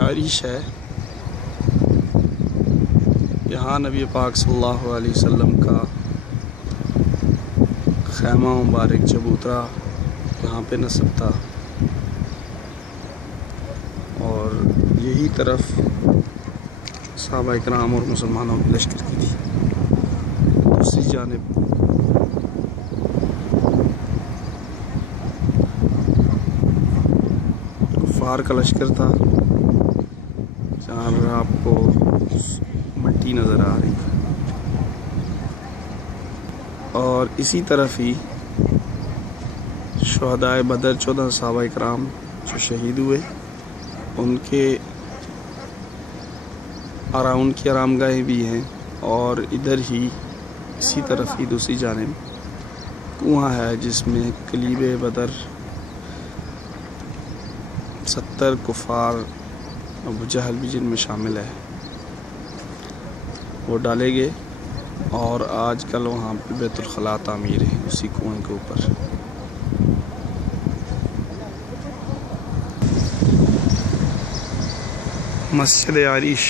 आरिश है। यहाँ नबी पाक सल्लल्लाहु अलैहि वसल्लम का खैमा मुबारक जब उतरा यहाँ पे नस्ब था, और यही तरफ सहाबा इकराम और मुसलमानों की लश्कर की थी। दूसरी जानिब कुफार का लश्कर था, जहाँ पर आपको मिट्टी नज़र आ रही थी। और इसी तरफ ही शुहदाए बदर 14 सहाबा इकराम जो शहीद हुए, उनकी आरामगाहें भी हैं। और इधर ही इसी तरफ ही दूसरी जानिब कुआं है, जिसमें कलीबे बदर 70 कुफार अबू जहल भी जिनमें शामिल है, वो डाले गए। और आजकल वहाँ पे बैतुल खला तामीर है उसी कुएं के ऊपर। मस्जिद आरिश।